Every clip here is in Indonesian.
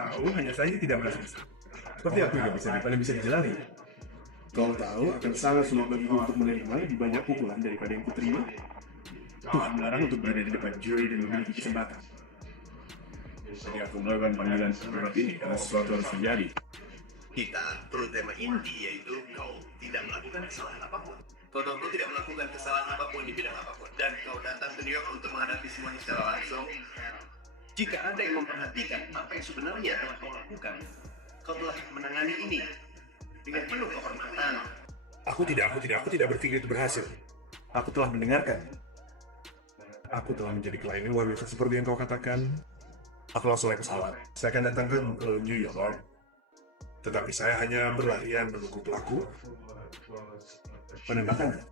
tahu, hanya saja tidak merasa bersalah. Seperti aku juga bisa dijalani. Kau tahu akan sangat sulit bagiku untuk menerima lebih banyak pukulan daripada yang kuterima. Tuhan melarang untuk berada di depan juri dan memiliki kesempatan. Jadi aku melakukan panggilan darurat ini karena sesuatu harus terjadi. Kita perlu tema inti, yaitu kau tidak melakukan kesalahan apapun. Kau tahu kau tidak melakukan kesalahan apapun di bidang apapun. Dan kau datang ke New York untuk menghadapi semuanya secara langsung. Jika ada yang memperhatikan apa yang sebenarnya telah kau lakukan, kau telah menangani ini dengan penuh kehormatan. Aku tidak berpikir itu berhasil. Aku telah mendengarkan. Aku telah menjadi klien yang luar biasa seperti yang kau katakan. Aku langsung naik pesawat. Saya akan datang ke New York. Tetapi saya hanya berlarian menunggu pelaku penembakan.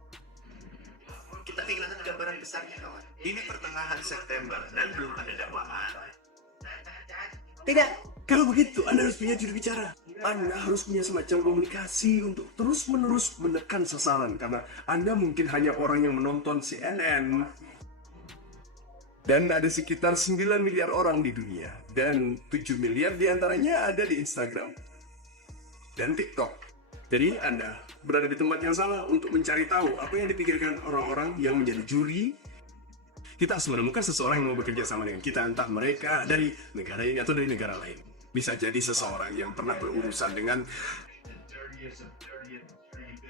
Kita kehilangan gambaran besarnya, kawan. Ini pertengahan September dan belum ada dakwaan. Tidak, kalau begitu Anda harus punya juru bicara. Anda harus punya semacam komunikasi untuk terus-menerus menekan sasaran. Karena Anda mungkin hanya orang yang menonton CNN. Dan ada sekitar 9 miliar orang di dunia. Dan 7 miliar diantaranya ada di Instagram dan TikTok. Jadi Anda berada di tempat yang salah untuk mencari tahu apa yang dipikirkan orang-orang yang menjadi juri. Kita harus menemukan seseorang yang mau bekerja sama dengan kita, entah mereka dari negara ini atau dari negara lain. Bisa jadi seseorang yang pernah berurusan dengan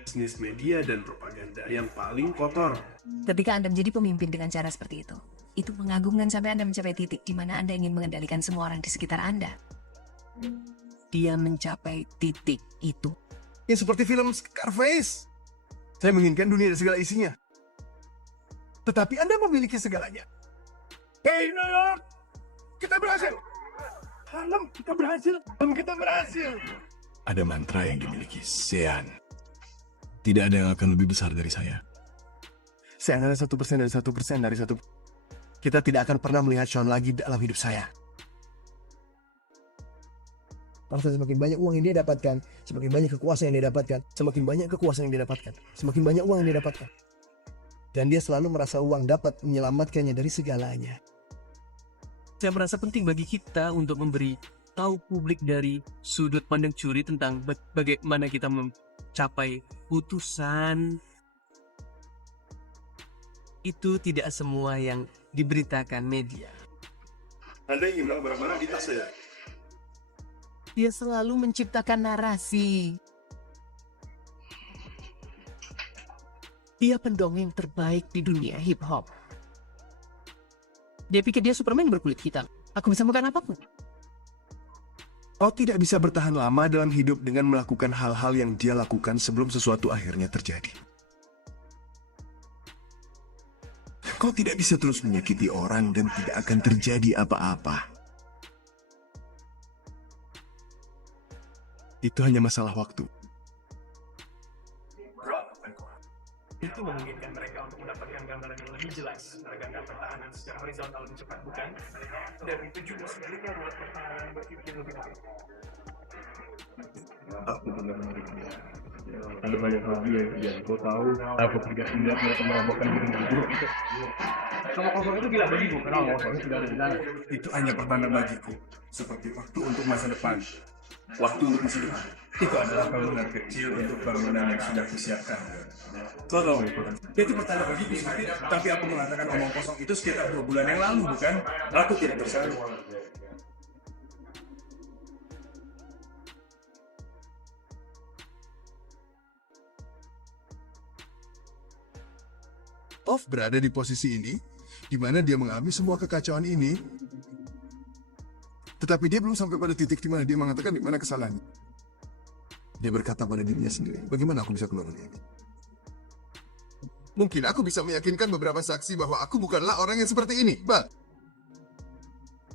bisnis media dan propaganda yang paling kotor. Ketika Anda menjadi pemimpin dengan cara seperti itu mengagumkan sampai Anda mencapai titik di mana Anda ingin mengendalikan semua orang di sekitar Anda. Dia mencapai titik itu. Ya seperti film Scarface. Saya menginginkan dunia dan segala isinya. Tetapi Anda memiliki segalanya. Hey New York, kita berhasil. Harlem, kita berhasil. Harlem, kita berhasil. Ada mantra yang dimiliki Sean. Tidak ada yang akan lebih besar dari saya. Sean adalah 1% dari 1% dari 1%. Kita tidak akan pernah melihat Sean lagi dalam hidup saya. Karena semakin banyak uang yang dia dapatkan, semakin banyak kekuasaan yang dia dapatkan, semakin banyak kekuasaan yang dia dapatkan, semakin banyak uang yang dia dapatkan. Dan dia selalu merasa uang dapat menyelamatkannya dari segalanya. Saya merasa penting bagi kita untuk memberi tahu publik dari sudut pandang curi tentang bagaimana kita mencapai putusan. Itu tidak semua yang diberitakan media. Anda ingin bilang barang-barang di tas saya? Dia selalu menciptakan narasi. Dia pendongeng terbaik di dunia hip hop. Dia pikir dia Superman berkulit hitam. Aku bisa melakukan apapun. Kau tidak bisa bertahan lama dalam hidup dengan melakukan hal-hal yang dia lakukan sebelum sesuatu akhirnya terjadi. Kau tidak bisa terus menyakiti orang dan tidak akan terjadi apa-apa. Itu hanya masalah waktu. Itu memungkinkan mereka untuk mendapatkan gambaran yang lebih jelas menegakkan pertahanan secara horizontal lebih cepat, bukan? Dan itu juga sebaliknya buat pertahanan berpikir lebih baik. Aku benar-benar gila. Ada banyak hal yang terjadi. Kau tahu, aku tidak melihat mereka merobohkan gedung buruk itu. Kalau kosong itu gila bagiku, karena kosongnya sudah ada di sana. Itu hanya pertanda bagiku. Seperti waktu untuk masa depan. Waktu untuk masa depan. Itu adalah bangunan kecil untuk bangunan yang sudah disiapkan. Kau tahu, itu pertanda bagiku, tapi aku mengatakan omong kosong itu sekitar 2 bulan yang lalu, bukan? Aku tidak bersalah. Off berada di posisi ini, di mana dia mengalami semua kekacauan ini, tetapi dia belum sampai pada titik di mana dia mengatakan di mana kesalahannya. Dia berkata pada dirinya sendiri, bagaimana aku bisa keluar dari ini? Mungkin aku bisa meyakinkan beberapa saksi bahwa aku bukanlah orang yang seperti ini, but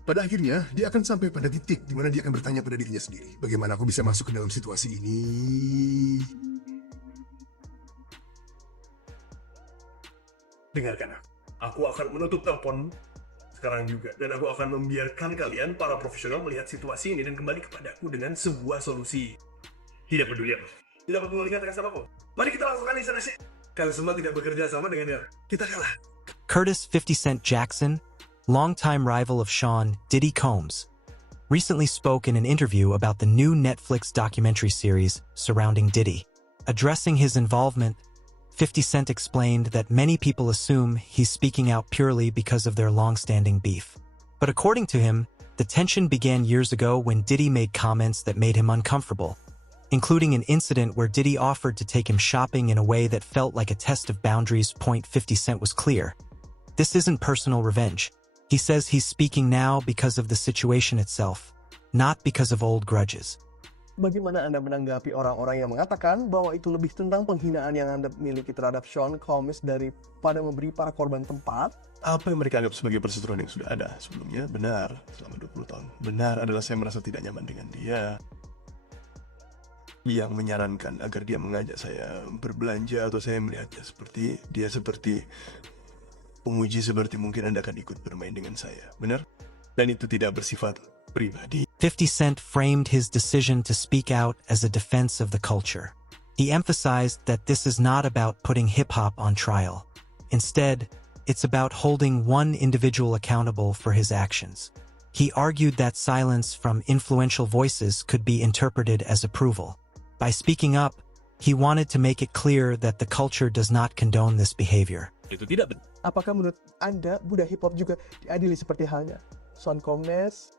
pada akhirnya dia akan sampai pada titik di mana dia akan bertanya pada dirinya sendiri, bagaimana aku bisa masuk ke dalam situasi ini? Dengarkan aku akan menutup telepon sekarang juga, dan aku akan membiarkan kalian para profesional melihat situasi ini dan kembali kepadaku dengan sebuah solusi. Tidak peduli apa, tidak peduli dengan siapapun. Mari kita lakukan di sana sih. Kalian semua tidak bekerja sama dengan dia. Kita kalah. Curtis 50 Cent Jackson, longtime rival of Sean Diddy Combs, recently spoke in an interview about the new Netflix documentary series surrounding Diddy. Addressing his involvement, 50 Cent explained that many people assume he's speaking out purely because of their long-standing beef. But according to him, the tension began years ago when Diddy made comments that made him uncomfortable, including an incident where Diddy offered to take him shopping in a way that felt like a test of boundaries. 50 Cent was clear. This isn't personal revenge. He says he's speaking now because of the situation itself, not because of old grudges. Bagaimana Anda menanggapi orang-orang yang mengatakan bahwa itu lebih tentang penghinaan yang Anda miliki terhadap Sean Combs daripada memberi para korban tempat? Apa yang mereka anggap sebagai perseteruan yang sudah ada sebelumnya benar selama 20 tahun. Benar adalah saya merasa tidak nyaman dengan dia. Yang menyarankan agar dia mengajak saya berbelanja atau saya melihatnya seperti dia seperti penguji seperti mungkin Anda akan ikut bermain dengan saya. Benar? Dan itu tidak bersifat pribadi. 50 Cent framed his decision to speak out as a defense of the culture. He emphasized that this is not about putting hip-hop on trial. Instead, it's about holding one individual accountable for his actions. He argued that silence from influential voices could be interpreted as approval. By speaking up, he wanted to make it clear that the culture does not condone this behavior. Itu tidak benar. Apakah menurut Anda budaya hip hop juga diadili seperti halnya Sean Combs?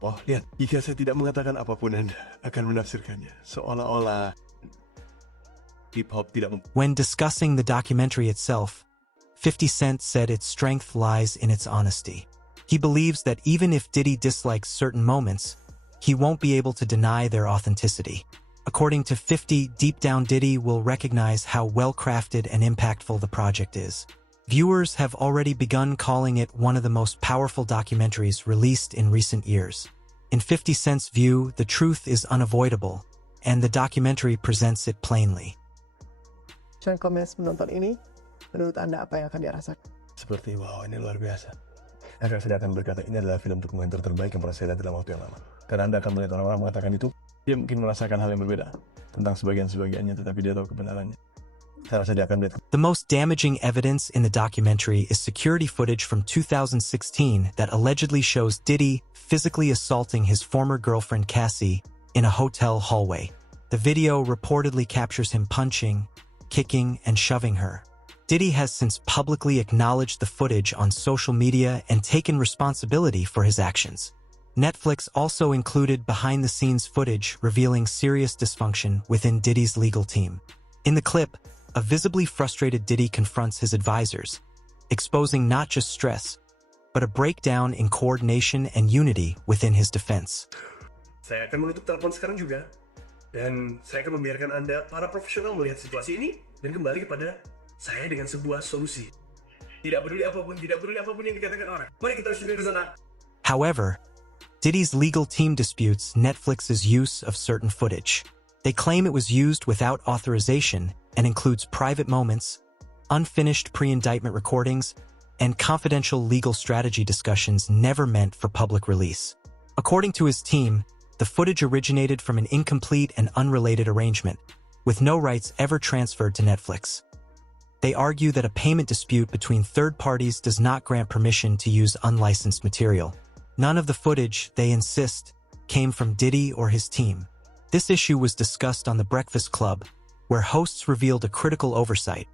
Oh, lihat, jika saya tidak mengatakan apapun Anda akan menafsirkannya seolah-olah hip-hop tidak When discussing the documentary itself, 50 Cent said its strength lies in its honesty. He believes that even if Diddy dislikes certain moments, he won't be able to deny their authenticity. According to 50, deep down Diddy will recognize how well-crafted and impactful the project is. Viewers have already begun calling it one of the most powerful documentaries released in recent years. In 50 Cent's view, the truth is unavoidable, and the documentary presents it plainly. Sean Combs menonton ini, menurut Anda apa yang akan dia rasakan? seperti wow ini luar biasa. Saya akan berkata ini adalah film dokumenter terbaik yang pernah saya lihat dalam waktu yang lama. Karena Anda akan melihat orang-orang mengatakan itu, dia mungkin merasakan hal yang berbeda tentang sebagian-sebagiannya, tetapi dia tahu kebenarannya. Saya rasa dia akan melihat. The most damaging evidence in the documentary is security footage from 2016 that allegedly shows Diddy physically assaulting his former girlfriend Cassie in a hotel hallway. The video reportedly captures him punching, kicking, and shoving her. Diddy has since publicly acknowledged the footage on social media and taken responsibility for his actions. Netflix also included behind-the-scenes footage revealing serious dysfunction within Diddy's legal team. In the clip, a visibly frustrated Diddy confronts his advisors, exposing not just stress, but a breakdown in coordination and unity within his defense. Saya akan menutup telepon sekarang juga, dan saya akan membiarkan Anda, para profesional, melihat situasi ini dan kembali kepada saya dengan sebuah solusi. Tidak peduli apapun yang dikatakan orang. Mari kita sudah ke sana. However, Diddy's legal team disputes Netflix's use of certain footage. They claim it was used without authorization and includes private moments, unfinished pre-indictment recordings, and confidential legal strategy discussions never meant for public release. According to his team, the footage originated from an incomplete and unrelated arrangement, with no rights ever transferred to Netflix. They argue that a payment dispute between third parties does not grant permission to use unlicensed material. None of the footage, they insist, came from Diddy or his team. This issue was discussed on The Breakfast Club, where hosts revealed a critical oversight.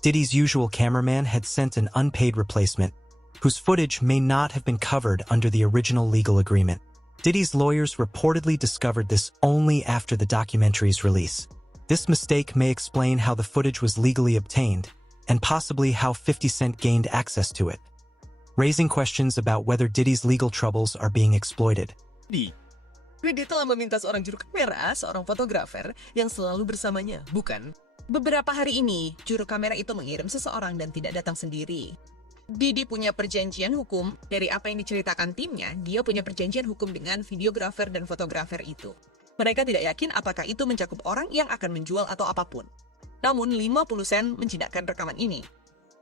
Diddy's usual cameraman had sent an unpaid replacement, whose footage may not have been covered under the original legal agreement. Diddy's lawyers reportedly discovered this only after the documentary's release. This mistake may explain how the footage was legally obtained, and possibly how 50 Cent gained access to it, raising questions about whether Diddy's legal troubles are being exploited. Diddy telah meminta seorang juru kamera, seorang fotografer, yang selalu bersamanya, bukan? Beberapa hari ini, juru kamera itu mengirim seseorang dan tidak datang sendiri. Diddy punya perjanjian hukum, dari apa yang diceritakan timnya, dia punya perjanjian hukum dengan videografer dan fotografer itu. Mereka tidak yakin apakah itu mencakup orang yang akan menjual atau apapun. Namun 50 Cent menjinakkan rekaman ini.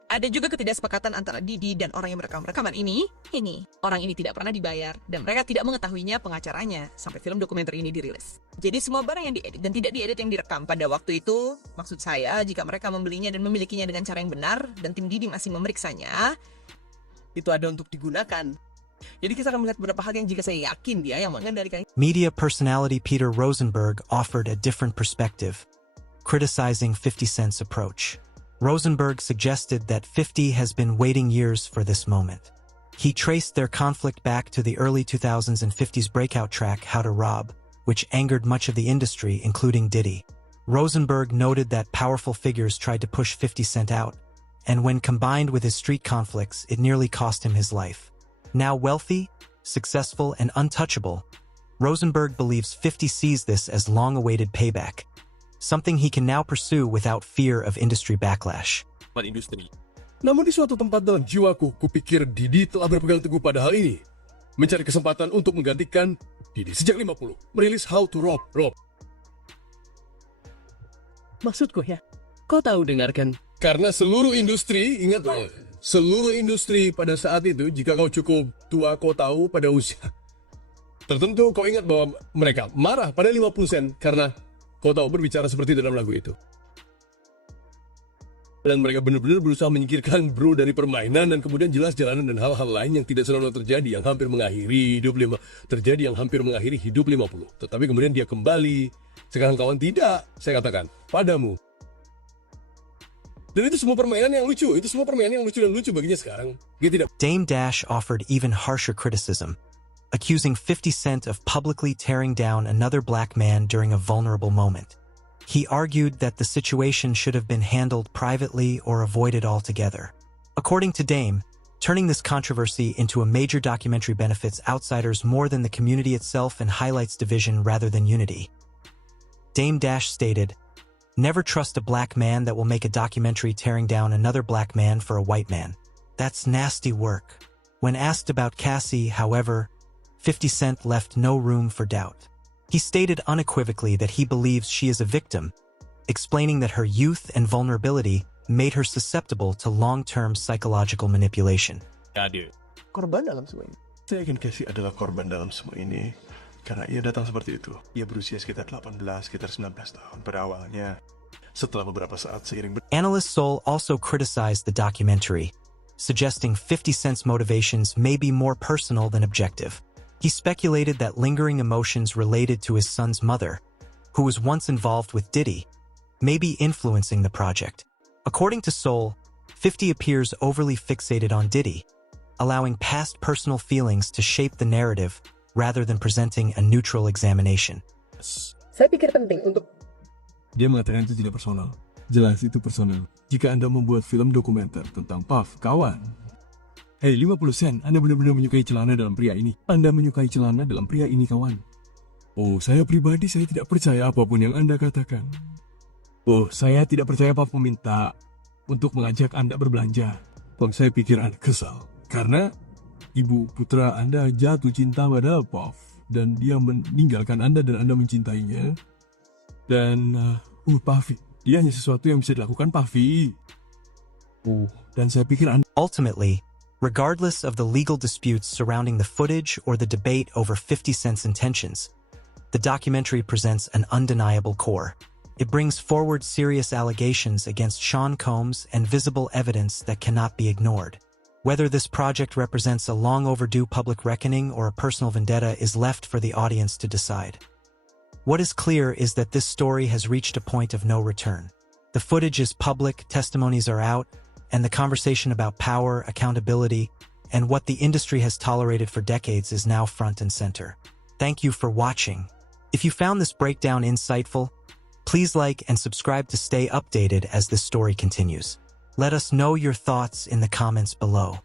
Ada juga ketidaksepakatan antara Diddy dan orang yang merekam rekaman ini. Orang ini tidak pernah dibayar, dan mereka tidak mengetahuinya pengacaranya sampai film dokumenter ini dirilis. Jadi semua barang yang diedit dan tidak diedit yang direkam pada waktu itu, maksud saya jika mereka membelinya dan memilikinya dengan cara yang benar, dan tim Diddy masih memeriksanya, Itu ada untuk digunakan. Jadi kita akan melihat beberapa hal yang jika saya yakin dia yang mengendalikan. Media personality Peter Rosenberg offered a different perspective, criticizing 50 Cent's approach. Rosenberg suggested that 50 has been waiting years for this moment. He traced their conflict back to the early 2000s and 50's breakout track How to Rob, which angered much of the industry, including Diddy. Rosenberg noted that powerful figures tried to push 50 Cent out, and when combined with his street conflicts, it nearly cost him his life. Now wealthy, successful, and untouchable, Rosenberg believes 50 sees this as long-awaited payback, something he can now pursue without fear of industry backlash. Industri. Namun di suatu tempat dalam jiwaku, kupikir Didi telah berpegang teguh pada hal ini. Mencari kesempatan untuk menggantikan Didi sejak 50. Merilis How to Rob. Maksudku ya, kau tahu dengarkan. Karena seluruh industri, ingat loh, seluruh industri pada saat itu, jika kau cukup tua, kau tahu pada usia tertentu, kau ingat bahwa mereka marah pada 50 sen karena kau tahu berbicara seperti dalam lagu itu. Dan mereka benar-benar berusaha menyingkirkan Bro dari permainan, dan kemudian jelas jalanan dan hal-hal lain yang tidak selalu terjadi, yang hampir mengakhiri hidup 50. Tetapi kemudian dia kembali. Sekarang kawan tidak, saya katakan, padamu. Dan itu semua permainan yang lucu, dan lucu baginya sekarang. Dia tidak. Dame Dash offered even harsher criticism, accusing 50 Cent of publicly tearing down another black man during a vulnerable moment. He argued that the situation should have been handled privately or avoided altogether. According to Dame, turning this controversy into a major documentary benefits outsiders more than the community itself and highlights division rather than unity. Dame Dash stated, "Never trust a black man that will make a documentary tearing down another black man for a white man. That's nasty work." When asked about Cassie, however, 50 Cent left no room for doubt. He stated unequivocally that he believes she is a victim, explaining that her youth and vulnerability made her susceptible to long-term psychological manipulation. Korban dalam semua ini. Saya yakin Cassie adalah korban dalam semua ini karena ia datang seperti itu. Ia berusia sekitar 18, sekitar 19 tahun pada awalnya. Setelah beberapa saat seiring Analyst Soul also criticized the documentary, suggesting 50 Cent's motivations may be more personal than objective. He speculated that lingering emotions related to his son's mother, who was once involved with Diddy, may be influencing the project. According to Soul, 50 appears overly fixated on Diddy, allowing past personal feelings to shape the narrative rather than presenting a neutral examination. Saya pikir penting untuk Dia mengatakan itu tidak personal. Jelas itu personal. Jika Anda membuat film dokumenter tentang Puff, kawan. Hei 50 sen, Anda benar-benar menyukai celana dalam pria ini. Anda menyukai celana dalam pria ini, kawan. Oh, saya pribadi saya tidak percaya apapun yang Anda katakan. Oh, saya tidak percaya Puff meminta untuk mengajak Anda berbelanja. Saya pikir Anda kesal. Karena ibu putra Anda jatuh cinta pada Puff. Dan dia meninggalkan Anda dan Anda mencintainya. Dan, Puffy. Dia hanya sesuatu yang bisa dilakukan Puffy. Dan saya pikir Anda... Ultimately, regardless of the legal disputes surrounding the footage or the debate over 50 Cent's intentions, the documentary presents an undeniable core. It brings forward serious allegations against Sean Combs and visible evidence that cannot be ignored. Whether this project represents a long overdue public reckoning or a personal vendetta is left for the audience to decide. What is clear is that this story has reached a point of no return. The footage is public, testimonies are out, and the conversation about power, accountability, and what the industry has tolerated for decades is now front and center. Thank you for watching. If you found this breakdown insightful, please like and subscribe to stay updated as this story continues. Let us know your thoughts in the comments below.